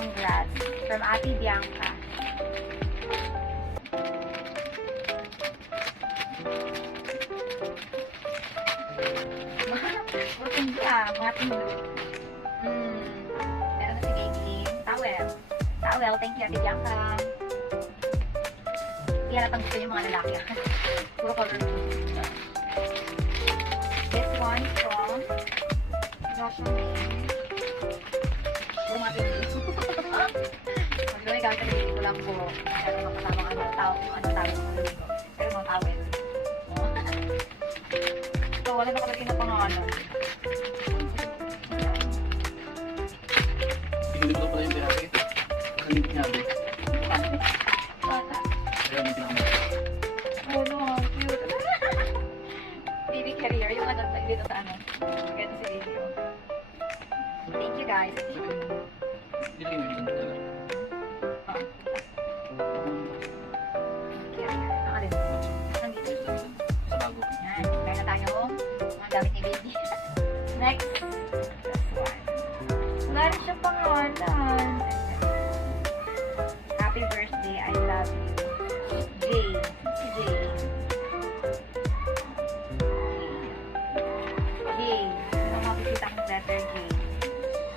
Congrats. From Ate Bianca. Buting ka, mga pindot. Meron na si Baby. Towel. Towel, thank you Ate Bianca. Hindi halatang gusto yung mga lalaki. Puro color. This one from Joshua May. Puro mga pindot. Magdamay gamit na ko lang po. Kaya naman kasama ano tawag ko. Pero mga towel. So, wala na kapag na pangalan. Pinili ko pala yung biraki. Hindi niya rin. Bata. Kaya hindi naman. Oh no, cute. Baby carrier. Yung ano, dito sa ano. Ganito si baby. Oh. Thank you guys. Hindi rin yung ganda talaga. Carrier. Nakalin. Nandito. Sa bago. Yan. Kaya na tayo. Mga gamit ni baby. Next. This one. Wala rin siyang pangalan. Happy birthday. I love you. Jay. Si Jay. Jay. Ano makikita kong letter J?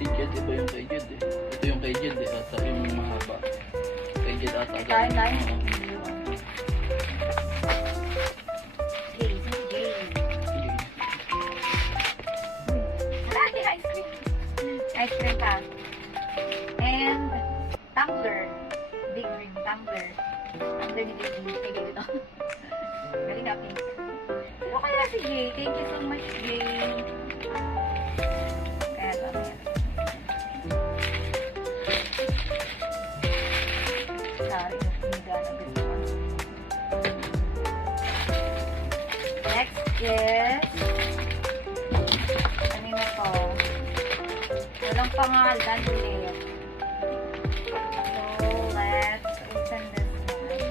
Si Jed, iba yung kay Jed eh. Ito yung kay Jed eh. Ata yung mahaba. Kay Jed ata. Dahil. Oo. Jay. Si Jay. Si Jed. Lagi ice cream. Ice cream pa. And tumbler. Big ring tumbler. Tumbler ni baby. Kay baby to. Galing na pink. Pero kaya si Jay. Thank you so much, Jay. Kaya ito. Sorry. Next is kanina to. Walang pangalan ulit. So, let's open this one.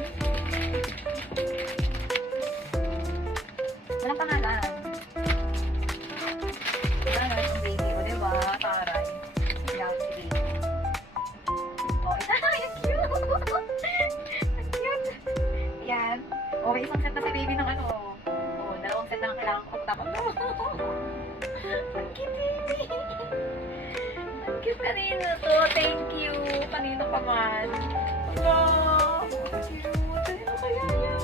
Walang pangalan. Ano itong baby? O, diba? Taray. Yan si baby. O, ito na. Yung cute. Ang cute. Yan. O, may isang set na si baby ng ano. O, dalawang set na ang kailangan ko pagtapos. Ang cute baby. Ang cute kanina to. Thank you. Kanina pa man. Wow. Ang cute. Kanina kaya yan.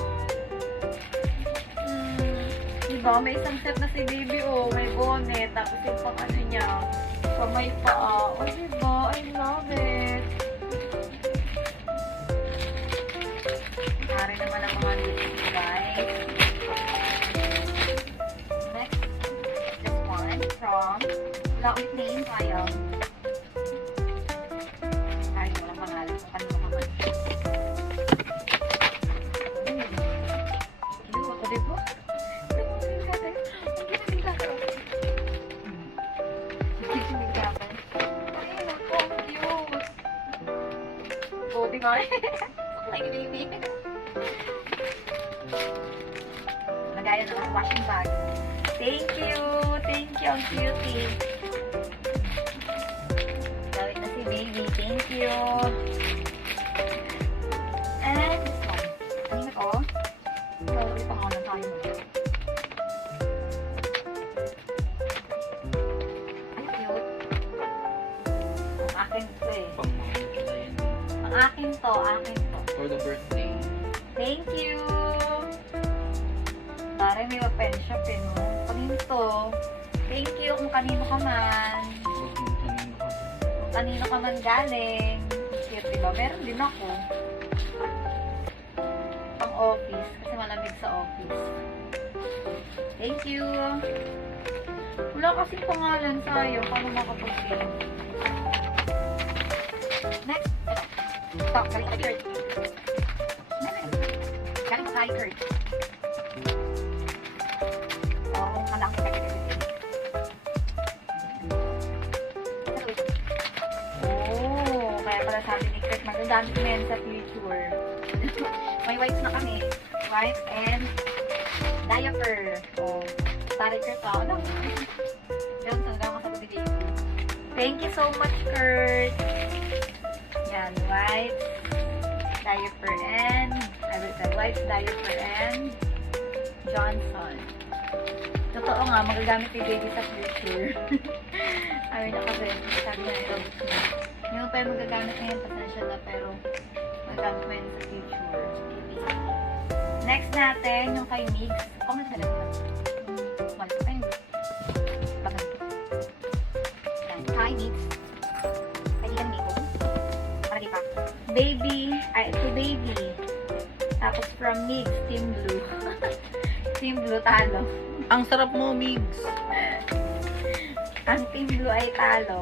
Diba? May isang set na si baby. Oh, may bonnet. Tapos yung pang ano niya. Kamay pa. Oh, diba? I love it. Ari naman ang mga dito, guys. Next, this one from wala ulit name, sayang. Ay, walang pangalan. Kanino ka man. Cute. O, diba? Ang ginamig natin. Ay, naku, ang cute. O, diba? Like baby. Lagayan ng washing bag. Thank you! Thank you! Ang cutie! Gawin na si baby. Thank you! And this one. Kanina ko. So, ulit pang ako tayo mo. Ang cute. Ang akin to eh. Pang mga kita yan. Ang akin to. Akin to. For the birthday. Thank you! Pare, may pen shop eh, no? Kanino to? Thank you kung kanino ka man. Kung kanino ka man galing. Cute, diba? Meron din ako. Pang office. Kasi malamig sa office. Thank you! Wala kasing pangalan sa'yo. Paano makapag-game? Next. Ito, galing ka, Kurt. Galing ka, Kurt. Oh, kalang ka, Kurt. Oh, kaya pala sabi ni Kurt, magagamit mo yan sa future. May wipes na kami. Wipes and diaper. Oh, tari Kurt, oh. Ano? Diyan, talaga ako sa baby. Thank you so much, Kurt. Yan, white diaper and, white diaper and Johnson. Totoo nga, magagamit ni baby sa future. Ayun na kasi, sabi niya, robot niya. Hindi mo pa yung magagamit ngayon, pasensya na, pero magagamit mo yun sa future. Next natin, yung kay Migs. Comment sa lang. Wala pa yun. Hi, Migs. Kailan Miko? Paragi pa. Baby, to baby. Tapos from Migs, Team Blue. Team Blue talo. Ang sarap mo, Migs. Ang Team Blue ay talo.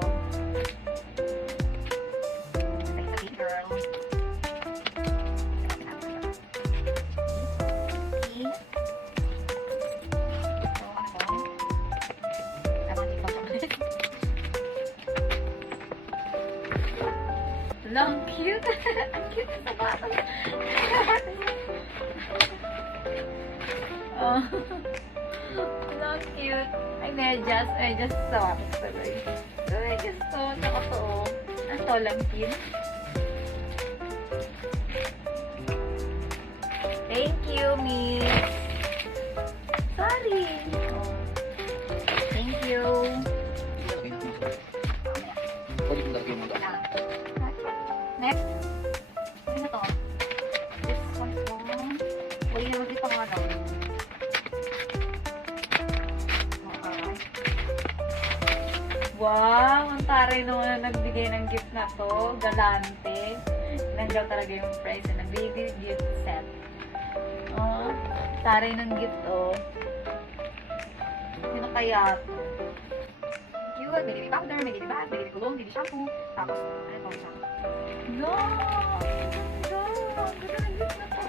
Say sabi, girl. See? So, ano ko? Dapat ikaw siya. Long cute. Ang cute sa bata. Oh. Long cute. Ay, medyas. Medyas sa akin tuloy. Medyas to. Tsaka to. Ang to lang cute. Thank you, Miss. Sorry. Oh. Thank you. Pwede ko lagyan mo ito. Next. Ano na to? This one's long. Wala naman dito nga daw. Wow! Ang taray naman na nagbigay ng gift na to. Galante. Nanggaw talaga yung price na baby gift set. Oh, taray ng gift, oh. Sino kaya to? Cute. May baby powder, may baby bag, may baby cologne, baby shampoo. Tapos, ano pa siya? No! Ang ganda ng gift na to.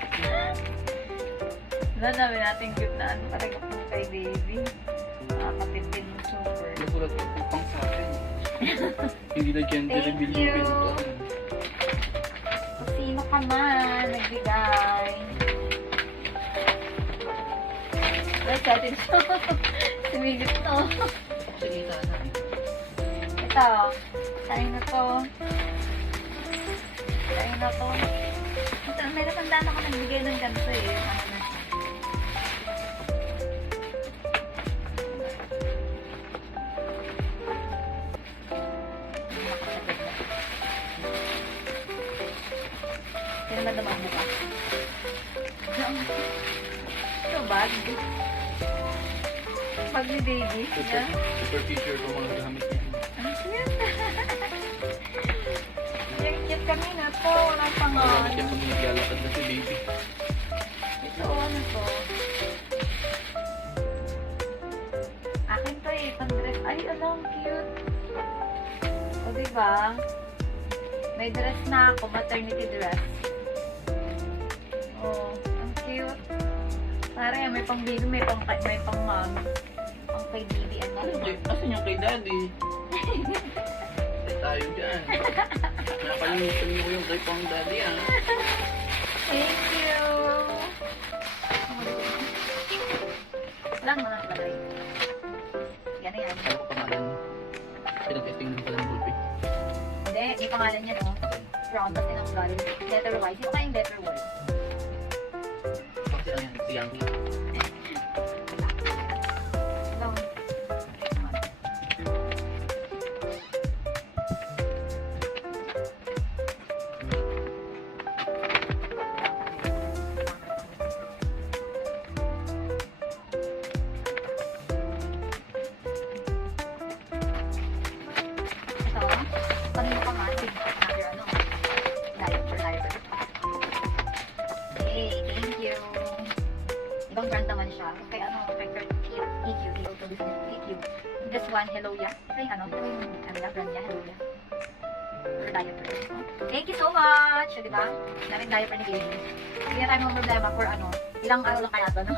Wala namin natin gift na ano talaga po kay baby. Nakakatipid mo super. Nagulat ko pang sa akin. Hindi na gender Thank reveal you. yung pinto. Kung sino ka man, nagbigay. Ay, sa atin to. Sumigit to. Sige, sana. Ito. Sa'yo na to. Sa'yo na to. Ito, may natandaan ako nagbigay ng ganito eh. Yung ano na siya. Kaya naman naman bukas. Ito bag. Bag ni baby. Super, Yeah. super feature ko mga gamit niya. Ang cute. Yung cute kami na to. Walang Marami pangalan. siya pag naglalakad na si baby. Ito, ano to? Akin to eh. Pang-dress. Ay, alam, cute. O, diba? May dress na ako. Maternity dress. Oh, ang cute. Pare, may pang baby, may pang mom. Pang kay baby, ano? Asan yung kay daddy? Ay tayo dyan. Nakalimutan mo yung kay pang daddy ah. Thank you! Lang mo na nakalagay. Yan na yan. Ano ko pangalan? Pinag-testing din pala ng bullpen. Hindi, may pangalan niya, no? Round, tapos din ang galing. Letter Y. Sino kayong letter Y? Bakit ang yan? Si Yankee. Long. Ito, kanino pa nga? Another ano? Diaper. Hey, thank you. Ibang brand naman siya. Kay ano, kay EQ, Hello to Business, EQ. This one, Hello Ya. Ito yung ano brand niya, Hello Ya. For diaper. Thank you so much! O, diba? Daming diaper ni baby. Hindi na tayo mga problema for ano, ilang araw lang kaya ito, no?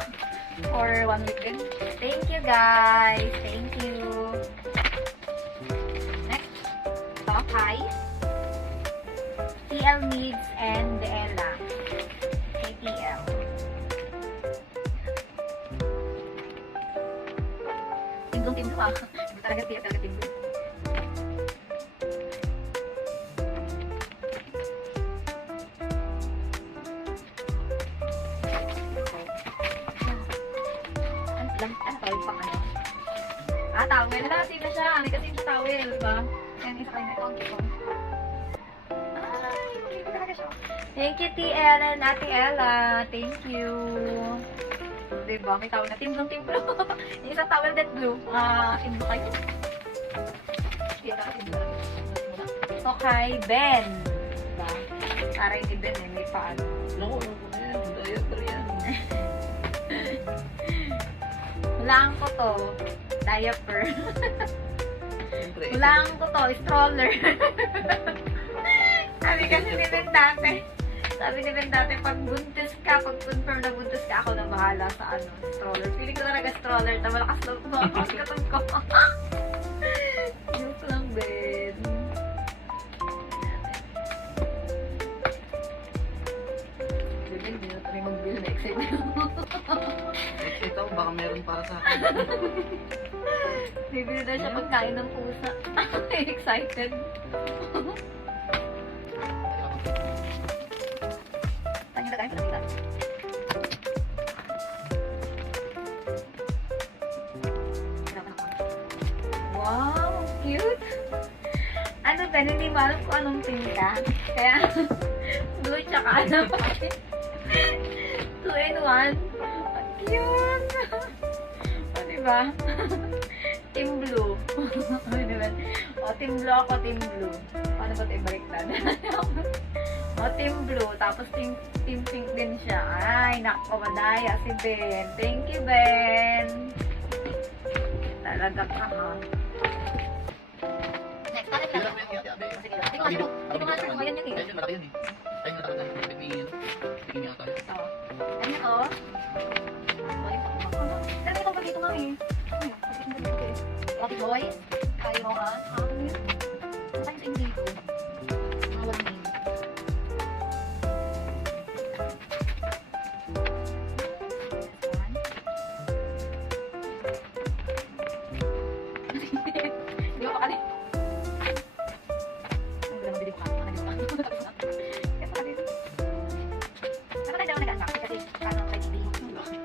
For 1 week din. Thank you, guys! Thank you! Next, top high. TL Needs and Ella. KTL. Tinglong ah. Hindi talaga TL, talaga tinglong. towel. Lasi na siya. May kasi siya towel, diba? Yan, isa kayo na ito. Ang cute. Ay, cute talaga siya. Thank you, T. Ellen, Ate Ella. Thank you. Diba? May towel na. Timblong-timblong. Yung isang towel that blue. Timblong kayo. So, kay Ben. Diba? Para ni Ben eh, may paano. Naku, yan. Diaper yan. Hulaan ko to. Diaper. Siyempre. Hulaan ko to. Stroller. Sabi kasi ni Ben dati. Sabi ni Ben dati, pag buntis ka, pag confirm na buntis ka, ako na bahala sa ano, stroller. Feeling ko talaga stroller. Malakas loob ko. Ang katong ko. Joke lang, Ben. Ben, hindi na tayo mag-bill na excited. Excited ako, baka meron para sa akin. Bibili na siya pagkain ng pusa. Excited. Tanya na kain pala dito. Wow, cute! Ano ba, hindi mo alam kung anong tinta. Kaya, blue tsaka ano pa. 2 in 1. Ang cute! O, diba? Team blue. O, diba? O, team blue ako, team blue. Paano ba ito ibaliktad? O, team blue. Tapos team pink din siya. Ay, nako, madaya si Ben. Thank you, Ben. Talaga ka, ha? Next, palit lang. Sige lang. Hindi ko nga sure kung ayan yun eh. Ayun, malaki yan eh. Ayun, malaki tayo. Tingin nga tayo. Oo. Ano ito? Pero ito pa dito nga eh. Okay, boys. Kayo mo ah. Ano yun? Ano tayo sa hindi ko? Mga walang name. Hindi ko pa kalit. Ang ganda mabili ko kami. Ano yun? Kaya pa kalit. Saka tayo daw nag-unbox kasi parang kay TV.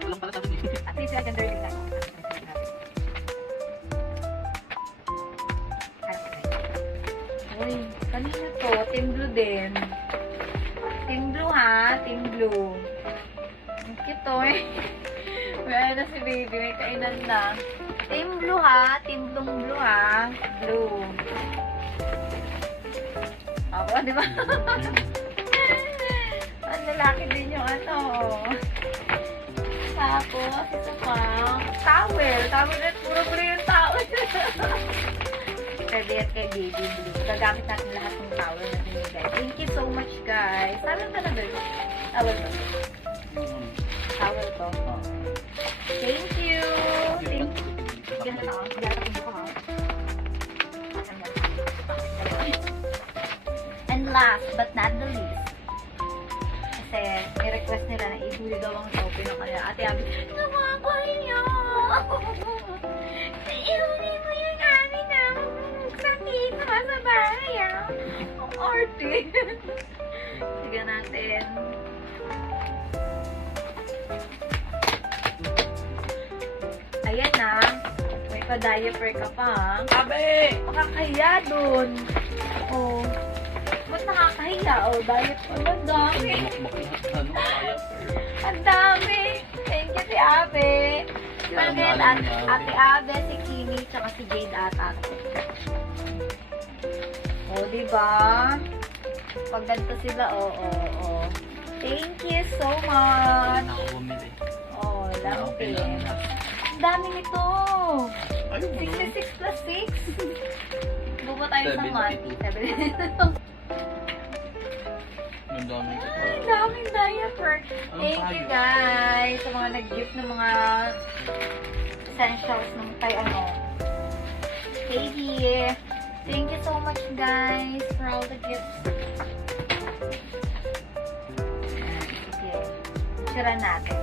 Walang pala sa akin eh. At least sila gender din tayo. Uy, kanina to. Team blue din. Team blue ha. Team blue. Ang cute to eh. May na si baby. May kainan na. Team blue ha. Team blue ha. Blue. Ako, di ba? Ang lalaki din yung ano. Tapos, isa pa. Towel. Towel at puro blue yung towel. Pwede at kay baby blue. Gagamit natin lahat ng towel na binigay. Thank you so much, guys. Towel ka na ba? Towel to. Towel to. Thank you. Thank you. Yan na ako. Yan na ako ha. And last but not the least, kasi may request nila na ihuli daw ang soap ng kanila. Ate Abby, nakakahiya! Ihuli mo yung amin na magsakit na sa bahay ah! Ang arte! Sige natin. Ayan na. May pa-diaper ka pa ha. Abe! Makakahiya dun. Oh. Ba't nakakahiya? Oh, diaper. Ang dami. Ano, diaper? Ang dami. Thank you si Abe. Pagkat Ate Abe, si Kimi, tsaka si Jade ata. Oh, diba? Pag ganito sila, oh. Thank you so much. Ako bumili. Oh, lampi. Okay lang na. Ang dami nito. Ayun, 66 plus 6. Bubo tayo sa month. 72. Ang dami ko. Ay, daming diaper. Thank you guys sa mga nag-gift ng mga essentials ng kay ano. Baby. Thank you so much guys for all the gifts. Sige. Sira natin.